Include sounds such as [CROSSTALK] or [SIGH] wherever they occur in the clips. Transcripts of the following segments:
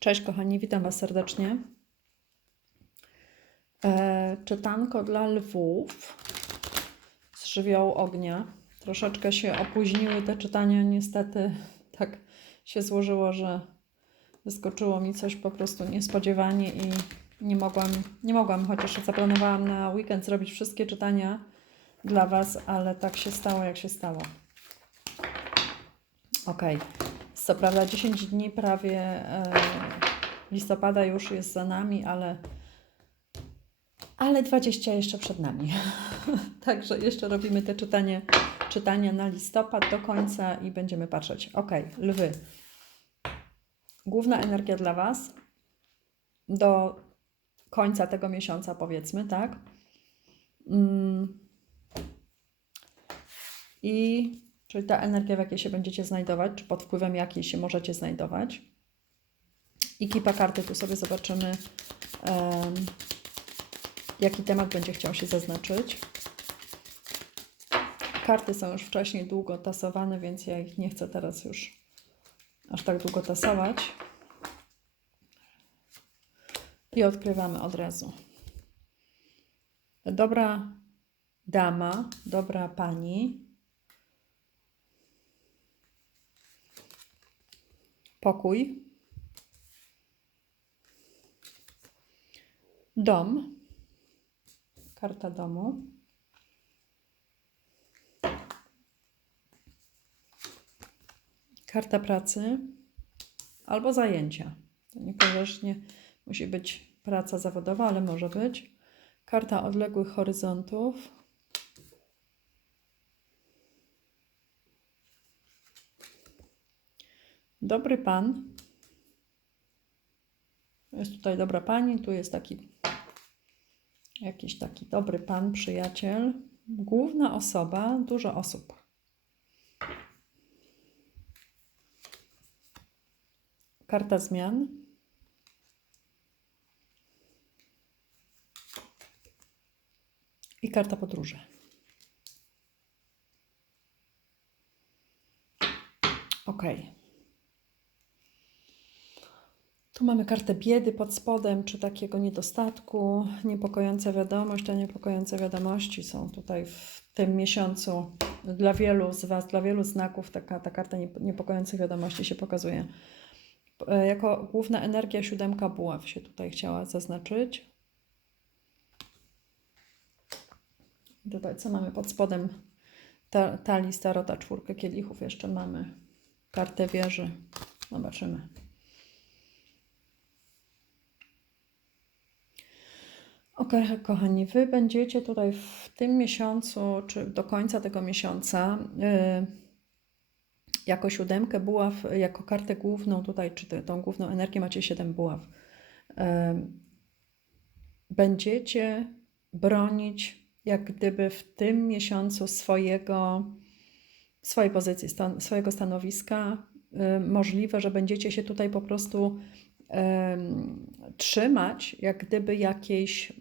Cześć kochani, witam Was serdecznie. E, czytanko dla lwów z żywiołu ognia. Troszeczkę się opóźniły te czytania, niestety tak się złożyło, że wyskoczyło mi coś po prostu niespodziewanie i nie mogłam, nie mogłam, chociaż zaplanowałam na weekend zrobić wszystkie czytania dla Was, ale tak się stało, jak się stało. Okej. Co prawda 10 dni prawie e, listopada już jest za nami, ale, ale 20 jeszcze przed nami. [LAUGHS] Także jeszcze robimy te czytanie, czytania na listopad do końca i będziemy patrzeć. Ok, lwy. Główna energia dla Was do końca tego miesiąca, powiedzmy, tak? Mm. I Czyli ta energia, w jakiej się będziecie znajdować, czy pod wpływem jakiej się możecie znajdować. I kipa karty, tu sobie zobaczymy, um, jaki temat będzie chciał się zaznaczyć. Karty są już wcześniej długo tasowane, więc ja ich nie chcę teraz już aż tak długo tasować. I odkrywamy od razu. Dobra dama, dobra pani, pokój, dom, karta domu, karta pracy albo zajęcia. To niekoniecznie musi być praca zawodowa, ale może być. Karta odległych horyzontów. Dobry pan. Jest tutaj dobra pani, tu jest taki jakiś taki dobry pan, przyjaciel. Główna osoba, dużo osób. Karta zmian. I karta podróży. Okej. Okay. Tu mamy kartę biedy pod spodem, czy takiego niedostatku, niepokojąca wiadomość. Te niepokojące wiadomości są tutaj w tym miesiącu dla wielu z Was, dla wielu znaków taka, ta karta niepokojących wiadomości się pokazuje. E, jako główna energia siódemka buław się tutaj chciała zaznaczyć. Tutaj co mamy pod spodem ta, talii starota, czwórkę kielichów jeszcze mamy. Kartę wieży. Zobaczymy. Ok, kochani, Wy będziecie tutaj w tym miesiącu, czy do końca tego miesiąca, yy, jako siódemkę buław, jako kartę główną tutaj, czy tą główną energię macie siedem buław. Yy, będziecie bronić jak gdyby w tym miesiącu swojego, swojej pozycji, stan, swojego stanowiska. Yy, możliwe, że będziecie się tutaj po prostu trzymać jak gdyby jakiejś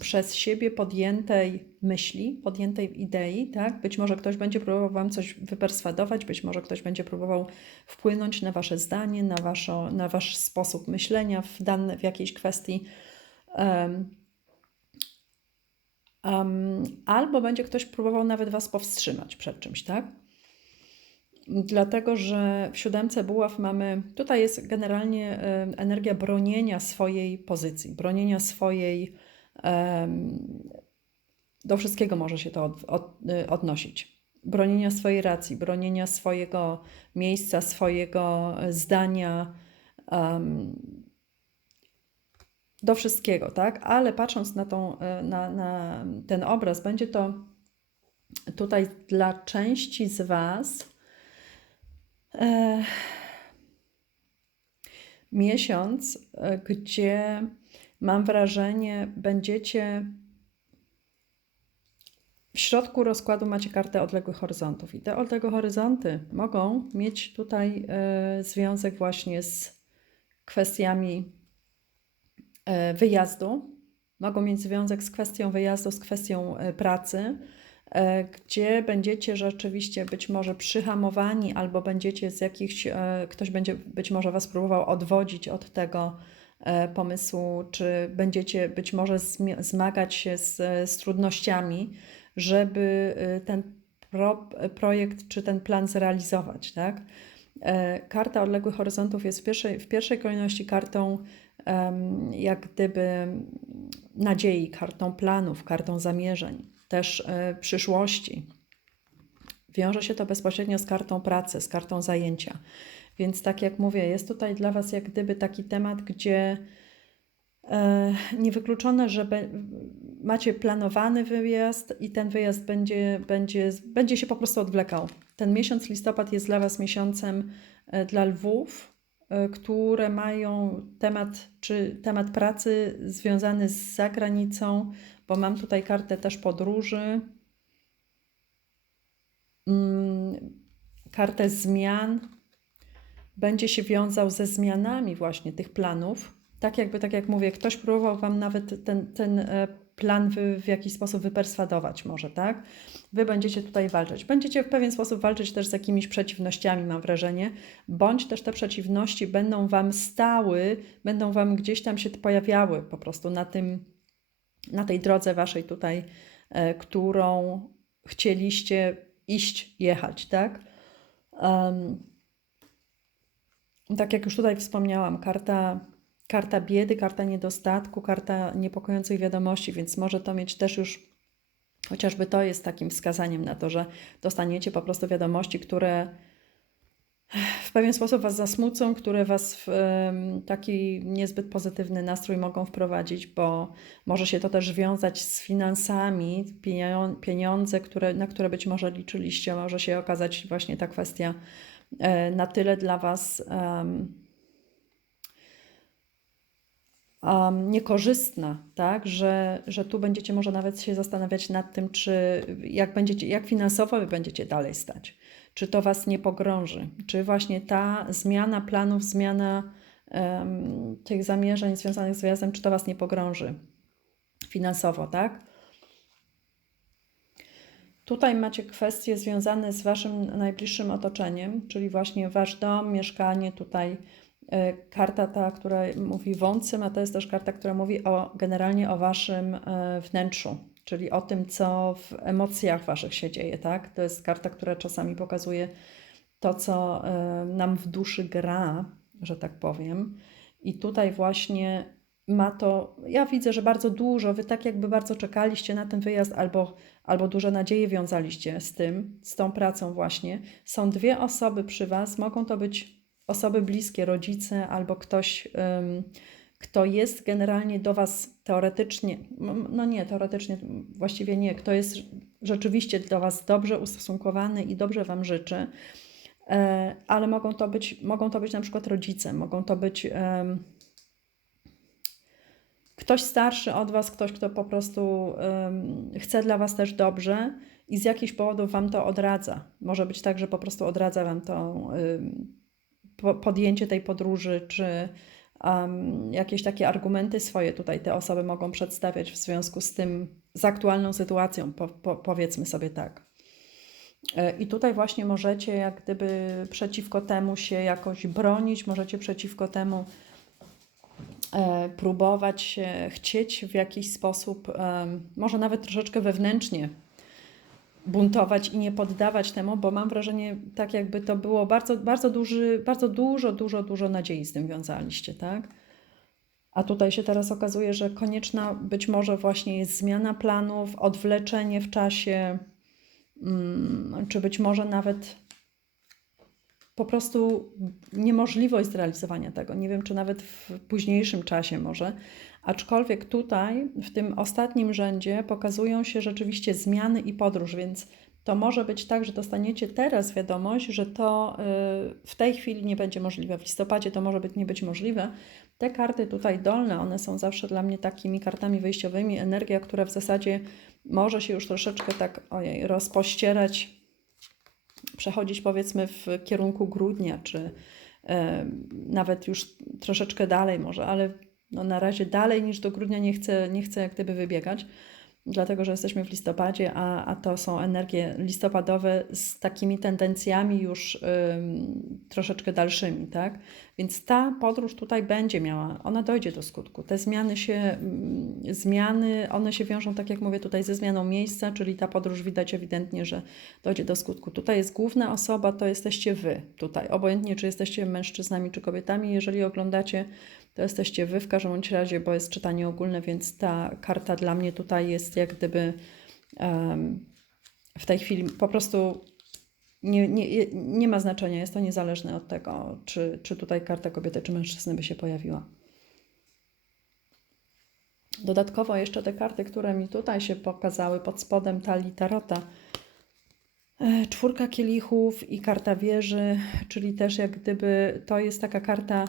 przez siebie podjętej myśli, podjętej idei, tak? Być może ktoś będzie próbował Wam coś wyperswadować, być może ktoś będzie próbował wpłynąć na Wasze zdanie, na, waszo, na Wasz sposób myślenia w, dane, w jakiejś kwestii. Um, um, albo będzie ktoś próbował nawet Was powstrzymać przed czymś, tak? Dlatego, że w siódemce buław mamy, tutaj jest generalnie energia bronienia swojej pozycji, bronienia swojej, do wszystkiego może się to od, od, y, odnosić. Bronienia swojej racji, bronienia swojego miejsca, swojego zdania, do wszystkiego, tak? Ale patrząc na, tą, na, na ten obraz, będzie to tutaj dla części z Was miesiąc, e, gdzie mam wrażenie, będziecie w środku rozkładu macie kartę odległych horyzontów. I te odległe horyzonty mogą mieć tutaj e, związek właśnie z kwestiami e, wyjazdu, mogą mieć związek z kwestią wyjazdu, z kwestią pracy, gdzie będziecie rzeczywiście być może przyhamowani, albo będziecie z jakichś, e, ktoś będzie być może Was próbował odwodzić od tego e, pomysłu, czy będziecie być może zmagać się z, z trudnościami, żeby e, ten pro, projekt czy ten plan zrealizować, tak? E, Karta odległych horyzontów jest w pierwszej, w pierwszej kolejności kartą jak gdyby nadziei, kartą planów, kartą zamierzeń, też e, przyszłości. Wiąże się to bezpośrednio z kartą pracy, z kartą zajęcia. Więc tak jak mówię, jest tutaj dla Was jak gdyby taki temat, gdzie e, niewykluczone, że macie planowany wyjazd i ten wyjazd będzie, będzie, będzie się po prostu odwlekał. Ten miesiąc listopad jest dla Was miesiącem e, dla lwów, które mają temat, czy temat pracy związany z zagranicą, bo mam tutaj kartę też podróży, mm, kartę zmian. Będzie się wiązał ze zmianami właśnie tych planów. Tak jakby, tak jak mówię, ktoś próbował Wam nawet ten, ten e, plan wy, w jakiś sposób wyperswadować może, tak? Wy będziecie tutaj walczyć. Będziecie w pewien sposób walczyć też z jakimiś przeciwnościami, mam wrażenie, bądź też te przeciwności będą Wam stały, będą Wam gdzieś tam się pojawiały po prostu na tym, na tej drodze Waszej tutaj, e, którą chcieliście iść, jechać, tak? Um, tak jak już tutaj wspomniałam, karta karta biedy, karta niedostatku, karta niepokojących wiadomości, więc może to mieć też już, chociażby to jest takim wskazaniem na to, że dostaniecie po prostu wiadomości, które w pewien sposób Was zasmucą, które Was w taki niezbyt pozytywny nastrój mogą wprowadzić, bo może się to też wiązać z finansami, pieniądze, które, na które być może liczyliście, może się okazać właśnie ta kwestia e, na tyle dla Was. Um, um, niekorzystna, tak? że, że tu będziecie może nawet się zastanawiać nad tym, czy jak, będziecie, jak finansowo wy będziecie dalej stać, czy to Was nie pogrąży, czy właśnie ta zmiana planów, zmiana um, tych zamierzeń związanych z wyjazdem, czy to Was nie pogrąży finansowo, tak? Tutaj macie kwestie związane z Waszym najbliższym otoczeniem, czyli właśnie Wasz dom, mieszkanie, tutaj karta ta, która mówi wącym, a to jest też karta, która mówi o, generalnie o waszym e, wnętrzu, czyli o tym, co w emocjach waszych się dzieje, tak? To jest karta, która czasami pokazuje to, co e, nam w duszy gra, że tak powiem. I tutaj właśnie ma to, ja widzę, że bardzo dużo, wy tak jakby bardzo czekaliście na ten wyjazd albo, albo duże nadzieje wiązaliście z tym, z tą pracą właśnie. Są dwie osoby przy was, mogą to być osoby bliskie, rodzice albo ktoś, kto jest generalnie do Was teoretycznie, no nie, teoretycznie właściwie nie, kto jest rzeczywiście do Was dobrze ustosunkowany i dobrze Wam życzy, e, ale mogą to być, mogą to być na przykład rodzice, mogą to być ktoś starszy od Was, ktoś, kto po prostu chce dla Was też dobrze i z jakichś powodów Wam to odradza. Może być tak, że po prostu odradza Wam to podjęcie tej podróży, czy um, jakieś takie argumenty swoje tutaj te osoby mogą przedstawiać w związku z tym, z aktualną sytuacją, po, po, powiedzmy sobie tak. E, I tutaj właśnie możecie jak gdyby przeciwko temu się jakoś bronić, możecie przeciwko temu e, próbować się, chcieć w jakiś sposób, e, może nawet troszeczkę wewnętrznie buntować i nie poddawać temu, bo mam wrażenie, tak jakby to było bardzo, bardzo duży, bardzo dużo, dużo, dużo nadziei z tym wiązaliście, tak? A tutaj się teraz okazuje, że konieczna być może właśnie jest zmiana planów, odwleczenie w czasie, mm, czy być może nawet po prostu niemożliwość zrealizowania tego. Nie wiem, czy nawet w późniejszym czasie może, Aczkolwiek tutaj, w tym ostatnim rzędzie, pokazują się rzeczywiście zmiany i podróż, więc to może być tak, że dostaniecie teraz wiadomość, że to y, w tej chwili nie będzie możliwe. W listopadzie to może być nie być możliwe. Te karty tutaj dolne, one są zawsze dla mnie takimi kartami wyjściowymi. Energia, która w zasadzie może się już troszeczkę tak ojej, rozpościerać, przechodzić powiedzmy w kierunku grudnia, czy nawet już troszeczkę dalej może, ale no na razie dalej niż do grudnia nie chcę, nie chcę jak gdyby wybiegać. Dlatego że jesteśmy w listopadzie, a, a to są energie listopadowe z takimi tendencjami już troszeczkę dalszymi, tak? Więc ta podróż tutaj będzie miała, ona dojdzie do skutku. Te zmiany się, zmiany, one się wiążą, tak jak mówię, tutaj ze zmianą miejsca, czyli ta podróż widać ewidentnie, że dojdzie do skutku. Tutaj jest główna osoba, to jesteście wy tutaj, obojętnie czy jesteście mężczyznami czy kobietami, jeżeli oglądacie to jesteście Wy w każdym razie, bo jest czytanie ogólne, więc ta karta dla mnie tutaj jest jak gdyby um, w tej chwili po prostu nie, nie, nie ma znaczenia, jest to niezależne od tego, czy, czy tutaj karta kobiety czy mężczyzny by się pojawiła. Dodatkowo jeszcze te karty, które mi tutaj się pokazały pod spodem talii tarota, e, czwórka kielichów i karta wieży, czyli też jak gdyby to jest taka karta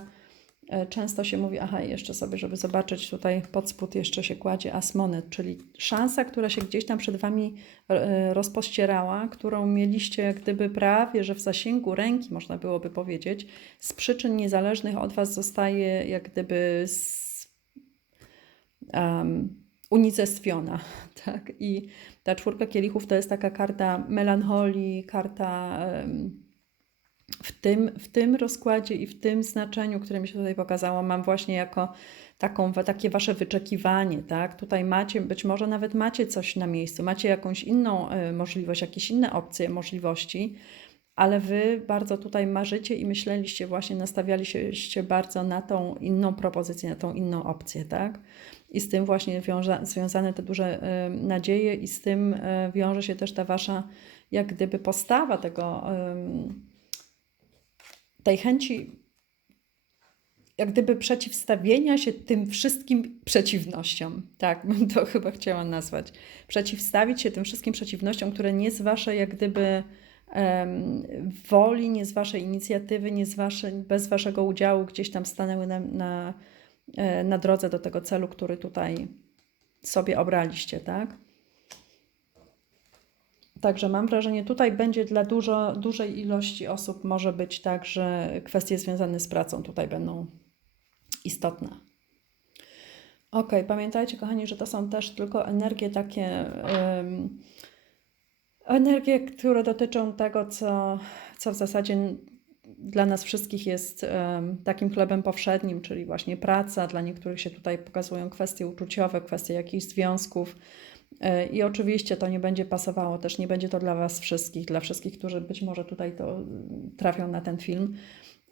często się mówi, aha, jeszcze sobie, żeby zobaczyć, tutaj pod spód jeszcze się kładzie asmonet, czyli szansa, która się gdzieś tam przed Wami e, rozpościerała, którą mieliście gdyby prawie, że w zasięgu ręki, można byłoby powiedzieć, z przyczyn niezależnych od Was zostaje jak gdyby z, um, unicestwiona. [LAUGHS] Tak? I ta czwórka kielichów to jest taka karta melancholii, karta... Um, w tym, w tym rozkładzie i w tym znaczeniu, które mi się tutaj pokazało, mam właśnie jako taką, takie wasze wyczekiwanie, tak? Tutaj macie, być może nawet macie coś na miejscu, macie jakąś inną y, możliwość, jakieś inne opcje, możliwości, ale wy bardzo tutaj marzycie i myśleliście właśnie, nastawialiście bardzo na tą inną propozycję, na tą inną opcję, tak? I z tym właśnie wiąże, związane te duże y, nadzieje i z tym y, wiąże się też ta wasza, jak gdyby postawa tego tej chęci jak gdyby przeciwstawienia się tym wszystkim przeciwnościom. Tak bym to [LAUGHS] chyba chciała nazwać. Przeciwstawić się tym wszystkim przeciwnościom, które nie z waszej jak gdyby um, woli, nie z waszej inicjatywy, nie z wasze, bez waszego udziału gdzieś tam stanęły na, na, e, na drodze do tego celu, który tutaj sobie obraliście, tak? Także mam wrażenie, tutaj będzie dla dużo, dużej ilości osób może być tak, że kwestie związane z pracą tutaj będą istotne. Ok, pamiętajcie, kochani, że to są też tylko energie takie, um, energie, które dotyczą tego, co, co w zasadzie dla nas wszystkich jest um, takim chlebem powszednim, czyli właśnie praca. Dla niektórych się tutaj pokazują kwestie uczuciowe, kwestie jakichś związków I oczywiście to nie będzie pasowało, też nie będzie to dla Was wszystkich, dla wszystkich, którzy być może tutaj to mm, trafią na ten film,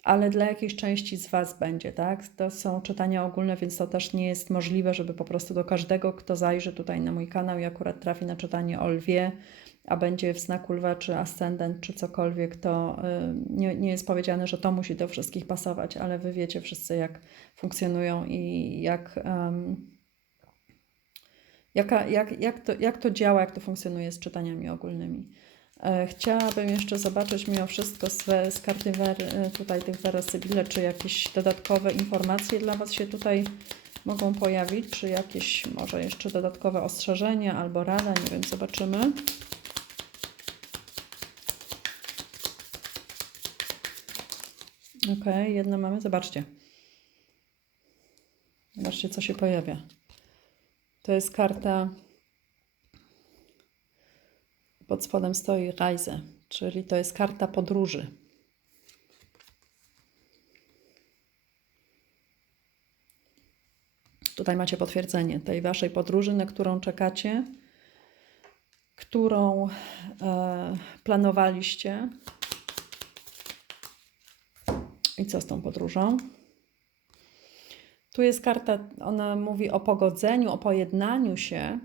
ale dla jakiejś części z Was będzie, tak? To są czytania ogólne, więc to też nie jest możliwe, żeby po prostu do każdego, kto zajrzy tutaj na mój kanał i akurat trafi na czytanie o lwie, a będzie w znaku lwa, czy ascendent, czy cokolwiek, to y, nie, nie jest powiedziane, że to musi do wszystkich pasować, ale Wy wiecie wszyscy, jak funkcjonują i jak. Um, Jaka, jak, jak, to, jak to działa, jak to funkcjonuje z czytaniami ogólnymi? E, chciałabym jeszcze zobaczyć mimo wszystko z, z karty wer, e, tutaj tych Verasybile, czy jakieś dodatkowe informacje dla Was się tutaj mogą pojawić, czy jakieś może jeszcze dodatkowe ostrzeżenia albo rada, nie wiem, zobaczymy. Ok, jedno mamy, zobaczcie. Zobaczcie, co się pojawia. To jest karta. Pod spodem stoi Reise, czyli to jest karta podróży. Tutaj macie potwierdzenie tej waszej podróży, na którą czekacie, którą e, planowaliście. I co z tą podróżą? Tu jest karta, ona mówi o pogodzeniu, o pojednaniu się.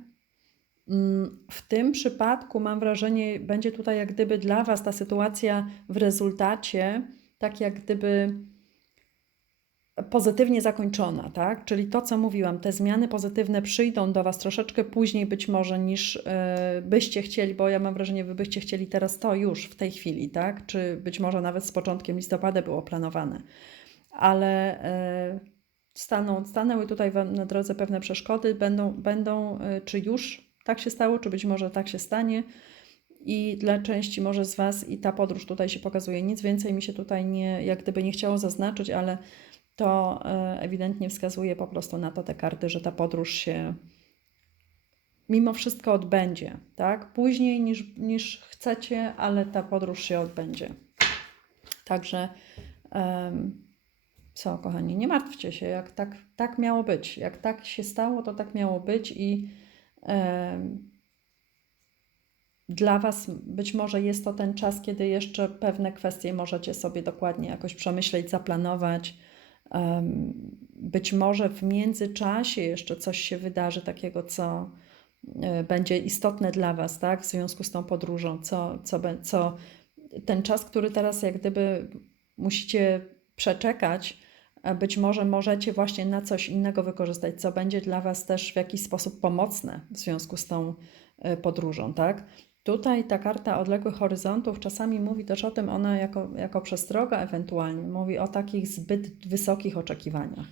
Mm, w tym przypadku mam wrażenie, będzie tutaj jak gdyby dla Was ta sytuacja w rezultacie tak jak gdyby pozytywnie zakończona, tak? Czyli to, co mówiłam, te zmiany pozytywne przyjdą do Was troszeczkę później być może niż yy, byście chcieli, bo ja mam wrażenie, Wy byście chcieli teraz to już w tej chwili, tak? Czy być może nawet z początkiem listopada było planowane. Ale yy, staną, stanęły tutaj na drodze pewne przeszkody, będą, będą, e, czy już tak się stało, czy być może tak się stanie. I dla części może z Was i ta podróż tutaj się pokazuje. Nic więcej mi się tutaj nie, jak gdyby nie chciało zaznaczyć, ale to e, ewidentnie wskazuje po prostu na to te karty, że ta podróż się mimo wszystko odbędzie, tak? Później niż, niż chcecie, ale ta podróż się odbędzie. Także um, co, kochani, nie martwcie się, jak tak, tak miało być. Jak tak się stało, to tak miało być i um, dla Was być może jest to ten czas, kiedy jeszcze pewne kwestie możecie sobie dokładnie jakoś przemyśleć, zaplanować. Um, być może w międzyczasie jeszcze coś się wydarzy takiego, co E, będzie istotne dla Was, tak, w związku z tą podróżą, co, co, co ten czas, który teraz jak gdyby musicie przeczekać, być może możecie właśnie na coś innego wykorzystać, co będzie dla Was też w jakiś sposób pomocne w związku z tą e, podróżą, tak? Tutaj ta karta odległych horyzontów czasami mówi też o tym, ona jako, jako przestroga ewentualnie mówi o takich zbyt wysokich oczekiwaniach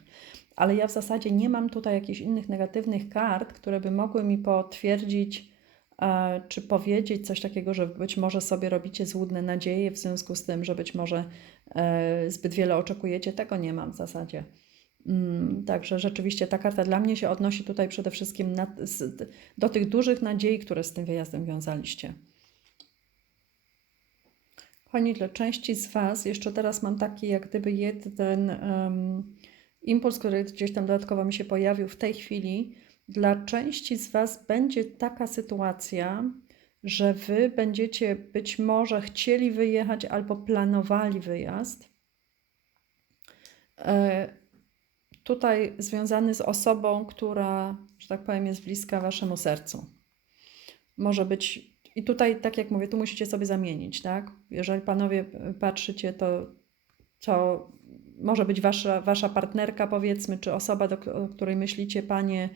ale ja w zasadzie nie mam tutaj jakichś innych negatywnych kart, które by mogły mi potwierdzić e, czy powiedzieć coś takiego, że być może sobie robicie złudne nadzieje w związku z tym, że być może e, zbyt wiele oczekujecie. Tego nie mam w zasadzie. Mm, także rzeczywiście ta karta dla mnie się odnosi tutaj przede wszystkim na, do tych dużych nadziei, które z tym wyjazdem wiązaliście. Kochani, dla części z Was, jeszcze teraz mam taki jak gdyby jeden um, impuls, który gdzieś tam dodatkowo mi się pojawił w tej chwili, dla części z Was będzie taka sytuacja, że Wy będziecie być może chcieli wyjechać albo planowali wyjazd. E, tutaj związany z osobą, która, że tak powiem, jest bliska Waszemu sercu. Może być, i tutaj, tak jak mówię, tu musicie sobie zamienić, tak? Jeżeli panowie patrzycie, to, to może być wasza, wasza partnerka, powiedzmy, czy osoba, do której myślicie, panie,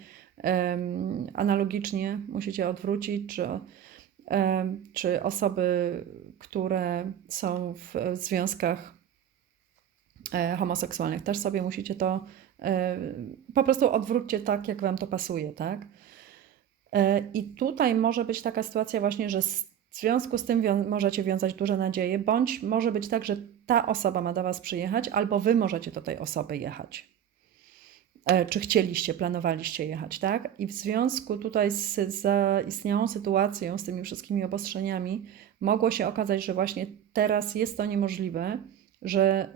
analogicznie musicie odwrócić, czy, czy osoby, które są w związkach e, homoseksualnych, też sobie musicie to e, po prostu odwróćcie tak, jak wam to pasuje, tak? E, I tutaj może być taka sytuacja właśnie, że w związku z tym wią możecie wiązać duże nadzieje, bądź może być tak, że ta osoba ma do Was przyjechać, albo Wy możecie do tej osoby jechać. E, czy chcieliście, planowaliście jechać, tak? I w związku tutaj z zaistniałą sytuacją, z tymi wszystkimi obostrzeniami, mogło się okazać, że właśnie teraz jest to niemożliwe, że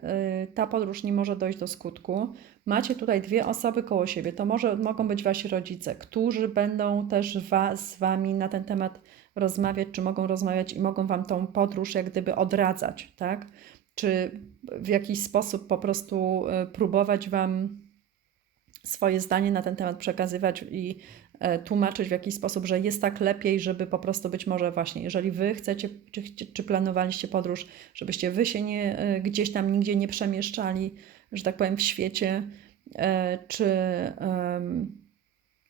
y, ta podróż nie może dojść do skutku. Macie tutaj dwie osoby koło siebie, to może mogą być Wasi rodzice, którzy będą też was, z Wami na ten temat rozmawiać, czy mogą rozmawiać i mogą Wam tą podróż jak gdyby odradzać, tak? Czy w jakiś sposób po prostu e, próbować Wam swoje zdanie na ten temat przekazywać i e, tłumaczyć w jakiś sposób, że jest tak lepiej, żeby po prostu być może właśnie, jeżeli Wy chcecie, czy, czy planowaliście podróż, żebyście Wy się nie, e, gdzieś tam nigdzie nie przemieszczali, że tak powiem, w świecie, czy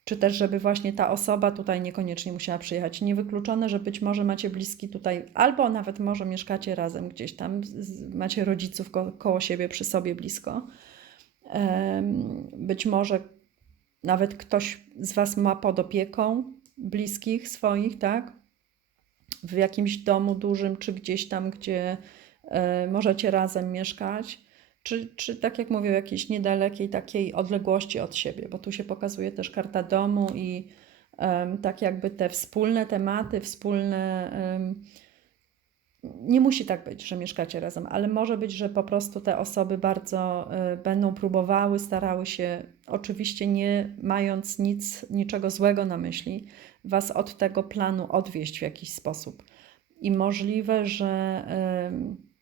czy też żeby właśnie ta osoba tutaj niekoniecznie musiała przyjechać. Niewykluczone, że być może macie bliski tutaj, albo nawet może mieszkacie razem gdzieś tam, macie rodziców ko koło siebie, przy sobie blisko. Być może nawet ktoś z Was ma pod opieką bliskich swoich, tak? W jakimś domu dużym, czy gdzieś tam, gdzie e, możecie razem mieszkać czy, czy tak jak mówię, jakiejś niedalekiej takiej odległości od siebie, bo tu się pokazuje też karta domu i um, tak jakby te wspólne tematy, wspólne. Um, nie musi tak być, że mieszkacie razem, ale może być, że po prostu te osoby bardzo y, będą próbowały, starały się, oczywiście nie mając nic, niczego złego na myśli, was od tego planu odwieść w jakiś sposób. I możliwe, że. Y,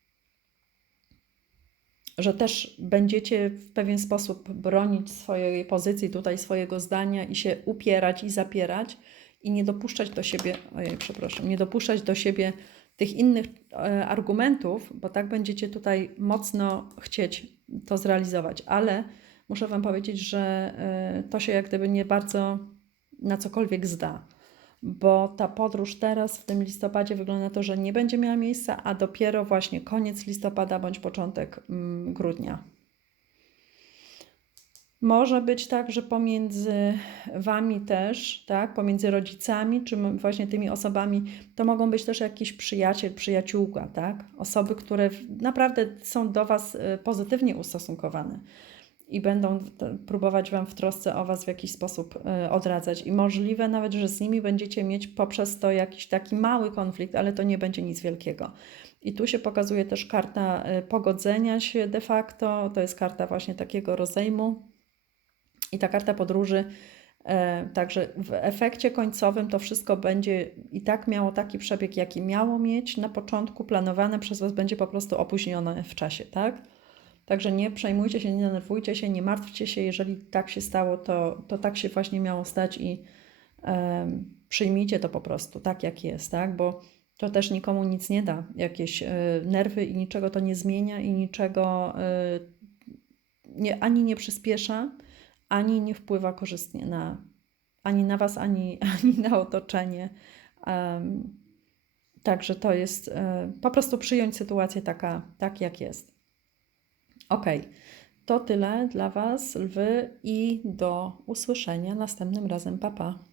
że też będziecie w pewien sposób bronić swojej pozycji, tutaj swojego zdania i się upierać i zapierać i nie dopuszczać do siebie, ojej, przepraszam, nie dopuszczać do siebie tych innych e, argumentów, bo tak będziecie tutaj mocno chcieć to zrealizować, ale muszę Wam powiedzieć, że e, to się jak gdyby nie bardzo na cokolwiek zda bo ta podróż teraz w tym listopadzie wygląda na to, że nie będzie miała miejsca, a dopiero właśnie koniec listopada bądź początek mm, grudnia. Może być tak, że pomiędzy Wami też, tak, pomiędzy rodzicami, czy właśnie tymi osobami, to mogą być też jakiś przyjaciel, przyjaciółka, tak, osoby, które naprawdę są do Was y, pozytywnie ustosunkowane. i będą próbować Wam w trosce o Was w jakiś sposób y, odradzać. I możliwe nawet, że z nimi będziecie mieć poprzez to jakiś taki mały konflikt, ale to nie będzie nic wielkiego. I tu się pokazuje też karta y, pogodzenia się de facto, to jest karta właśnie takiego rozejmu i ta karta podróży. E, Także w efekcie końcowym to wszystko będzie i tak miało taki przebieg, jaki miało mieć na początku, planowane przez Was będzie po prostu opóźnione w czasie, tak? Także nie przejmujcie się, nie denerwujcie się, nie martwcie się, jeżeli tak się stało, to, to tak się właśnie miało stać i em, przyjmijcie to po prostu tak, jak jest, tak? Bo to też nikomu nic nie da, jakieś e, nerwy i niczego to nie zmienia i niczego e, nie, ani nie przyspiesza, ani nie wpływa korzystnie na ani na Was, ani, [LAUGHS] ani na otoczenie. Em, także to jest e, po prostu przyjąć sytuację taka, tak, jak jest. Ok, to tyle dla Was, lwy, i do usłyszenia następnym razem. Papa. Pa.